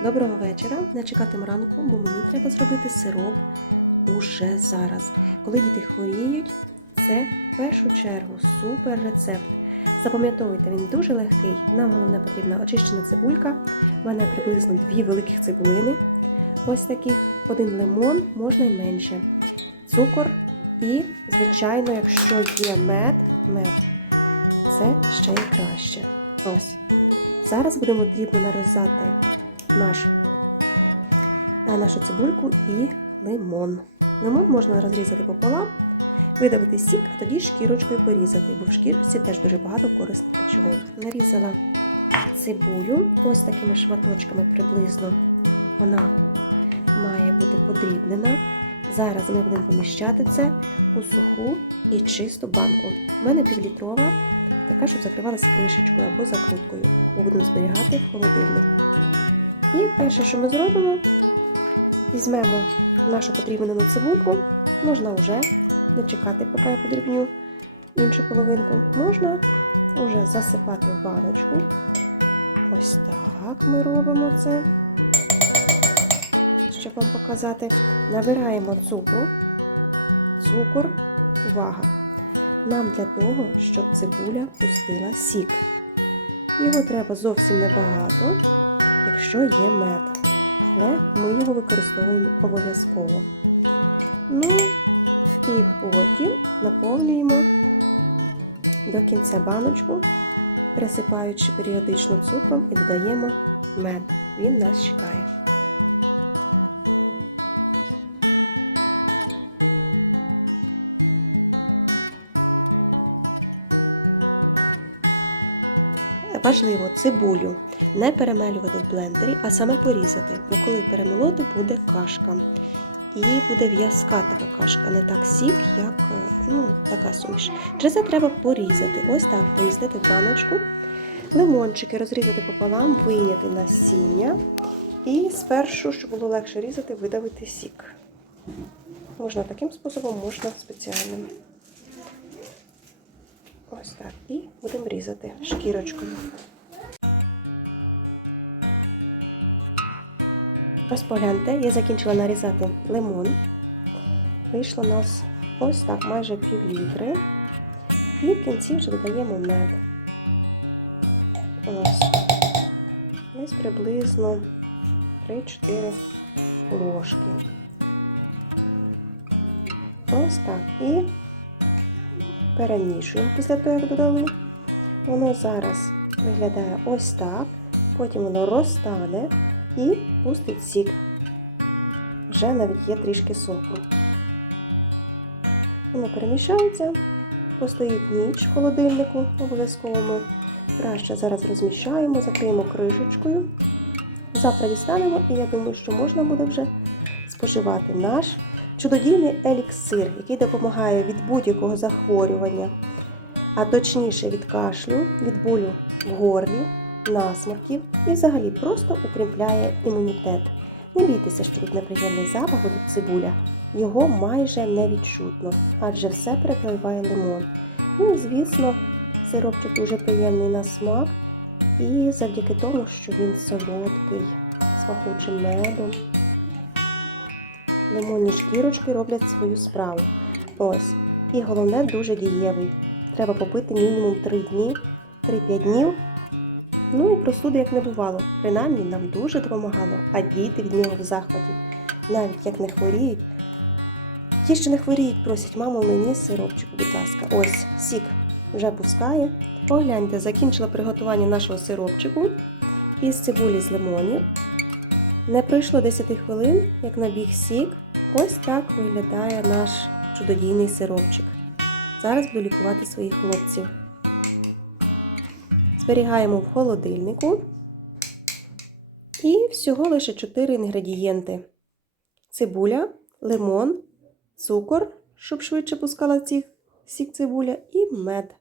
Доброго вечора. Не чекатиму ранку, бо мені треба зробити сироп уже зараз. Коли діти хворіють, це в першу чергу супер рецепт. Запам'ятовуйте, він дуже легкий. Нам головне потрібна очищена цибулька. У мене приблизно дві великих цибулини. Ось таких, один лимон, можна й менше. Цукор і, звичайно, якщо є мед, мед, це ще й краще. Ось. Зараз будемо дрібно нарізати наш, нашу цибульку і лимон. Лимон можна розрізати пополам, видавити сік, а тоді шкірочкою порізати, бо в шкірці теж дуже багато корисних речовин. Нарізала цибулю ось такими шматочками приблизно. Вона має бути подрібнена. Зараз ми будемо поміщати це у суху і чисту банку. У мене півлітрова, така, щоб закривалася кришечкою або закруткою, бо будемо зберігати в холодильник. І перше, що ми зробимо, візьмемо нашу подрібнену цибульку, можна вже не чекати, поки я подрібню іншу половинку. Можна вже засипати в баночку. Ось так ми робимо це. Щоб вам показати, набираємо цукру, цукор, увага. Нам для того, щоб цибуля пустила сік. Його треба зовсім небагато, якщо є мед. Але ми його використовуємо обов'язково. Ну і потім наповнюємо до кінця баночку, присипаючи періодично цукром і додаємо мед. Він нас чекає. Важливо цибулю не перемелювати в блендері, а саме порізати. Бо коли перемолоти, буде кашка. І буде в'язка така кашка, не так сік, як е, ну, така суміш. Через це треба порізати. Ось так помістити в баночку. Лимончики розрізати пополам, вийняти насіння. І спершу, щоб було легше різати, видавити сік. Можна таким способом, можна спеціальним. Ось так. І будемо різати шкірочкою. Ось погляньте, я закінчила нарізати лимон. Вийшло у нас ось так, майже пів літри. І в кінці вже додаємо мед. Ось. Десь приблизно 3-4 ложки. Ось так. І перемішуємо після того, як додали. Воно зараз виглядає ось так. Потім воно розтане і пустить сік. Вже навіть є трішки соку. Воно перемішається, постоїть ніч в холодильнику, обов'язково ми краще зараз розміщаємо, закриємо кришечкою. Завтра дістанемо, і я думаю, що можна буде вже споживати наш чудодійний еліксир, який допомагає від будь-якого захворювання, а точніше від кашлю, від болю в горлі, насморків і взагалі просто укріпляє імунітет. Не бійтеся, що тут неприємний запах, тут цибуля. Його майже не відчутно, адже все перекриває лимон. Ну і звісно, сиропчик дуже приємний на смак. І завдяки тому, що він солодкий, з пахучим медом. Лимонні шкірочки роблять свою справу. Ось. І головне дуже дієвий. Треба попити мінімум 3 дні, 3-5 днів. Ну і простуди як не бувало. Принаймні нам дуже допомагало, а діти від нього в захваті. Навіть як не хворіють. Ті, що не хворіють, просять, мамо, мені сиропчику, будь ласка. Ось, сік вже пускає. Погляньте, закінчила приготування нашого сиропчику із цибулі з лимонів. Не пройшло 10 хвилин, як набіг сік. Ось так виглядає наш чудодійний сиропчик. Зараз буду лікувати своїх хлопців. Зберігаємо в холодильнику. І всього лише 4 інгредієнти: цибуля, лимон, цукор, щоб швидше пускала ці- сік цибуля, і мед.